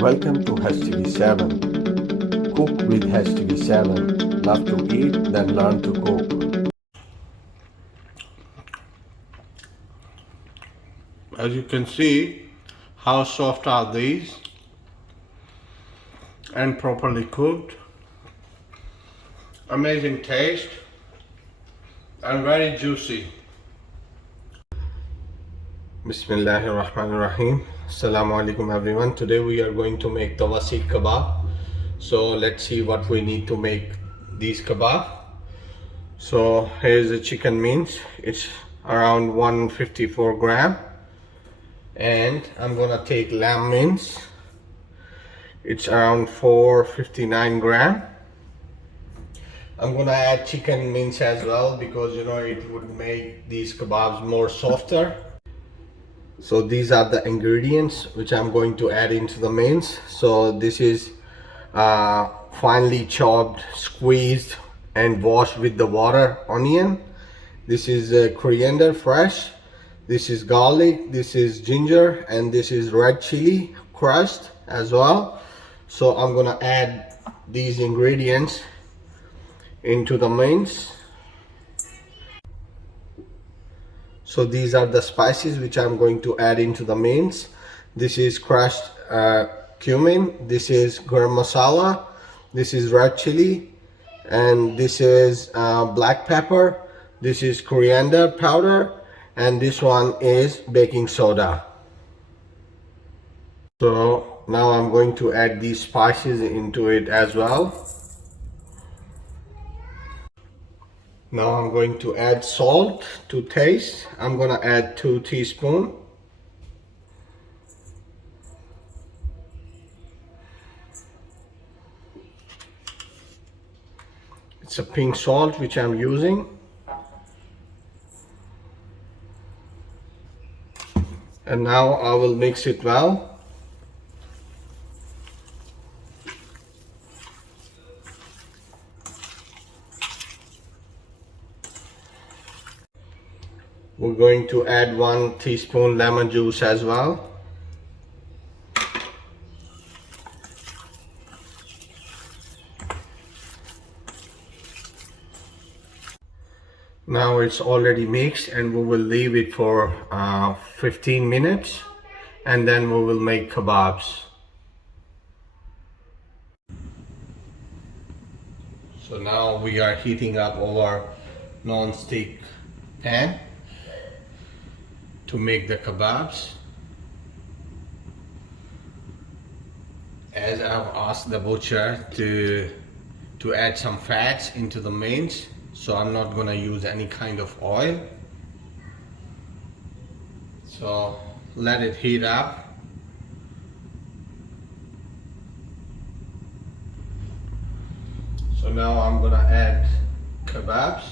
Welcome to HTV7. Cook with HTV7. Love to eat, then learn to cook. As you can see, how soft are these and properly cooked. Amazing taste and very juicy. Bismillahirrahmanirrahim. Assalamu alaikum everyone. Today we are going to make Tawa Kebab. So let's see what we need to make these kebab. So here's the chicken mince. It's around 154 gram. And I'm gonna take lamb mince. It's around 459 gram. I'm gonna add chicken mince as well because it would make these kebabs more softer. So these are the ingredients which I'm going to add into the mince. So this is finely chopped, squeezed and washed with the water onion. This is coriander fresh. This is garlic, this is ginger, and this is red chili crushed as well. So I'm gonna add these ingredients into the mince. So these are the spices which I'm going to add into the mince. This is crushed cumin, this is garam masala, this is red chili, and this is black pepper, this is coriander powder, and this one is baking soda. So now I'm going to add these spices into it as well. Now I'm going to add salt to taste. I'm gonna add 2 teaspoons. It's a pink salt which I'm using. And now I will mix it well. We're going to add 1 teaspoon lemon juice as well. Now it's already mixed and we will leave it for 15 minutes and then we will make kebabs. So now we are heating up our non-stick pan to make the kebabs. As I've asked the butcher to add some fats into the mince, so I'm not gonna use any kind of oil. So let it heat up. So now I'm gonna add kebabs.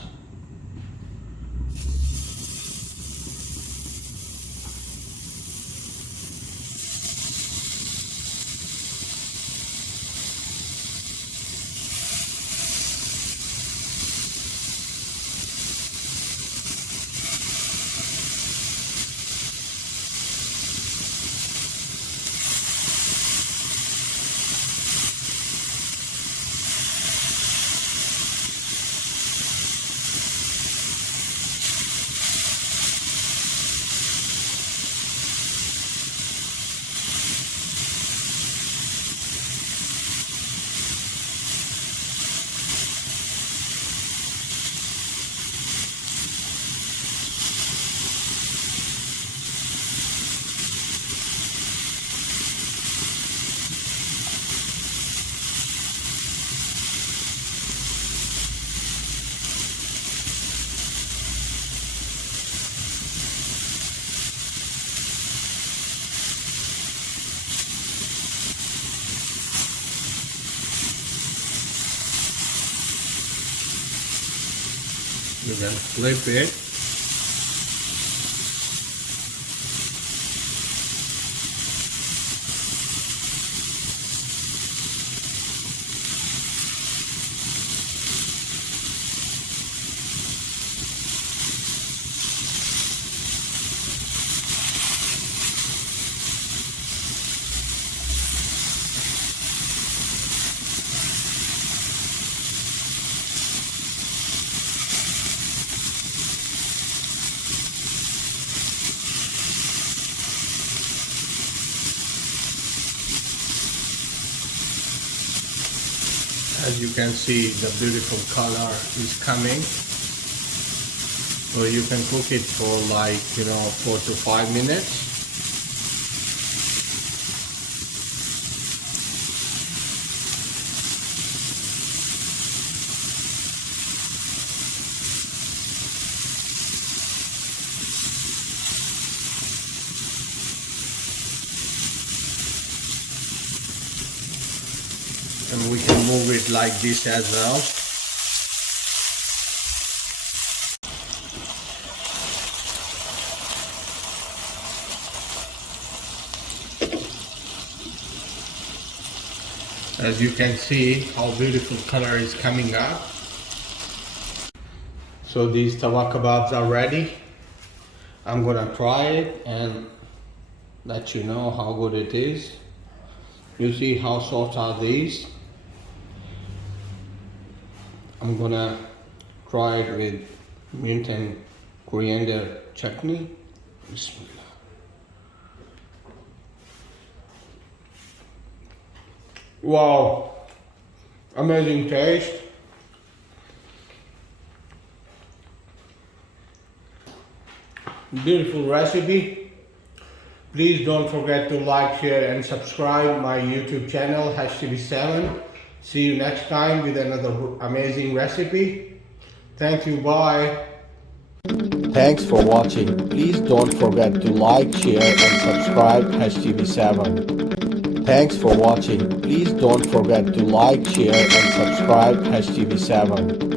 You can flip it. As you can see, the beautiful color is coming. So you can cook it for like 4 to 5 minutes. And we can move it like this as well. As you can see, how beautiful color is coming up. So these Tawa Kebabs are ready. I'm gonna try it and let you know how good it is. You see how soft are these? I'm gonna try it with mint and coriander chutney. Bismillah. Wow, amazing taste. Beautiful recipe. Please don't forget to like, share and subscribe my YouTube channel HTV7. See you next time with another amazing recipe. Thank you, bye. Thanks for watching. Please don't forget to like, share and subscribe HTV7. Thanks for watching. Please don't forget to like, share and subscribe HTV7.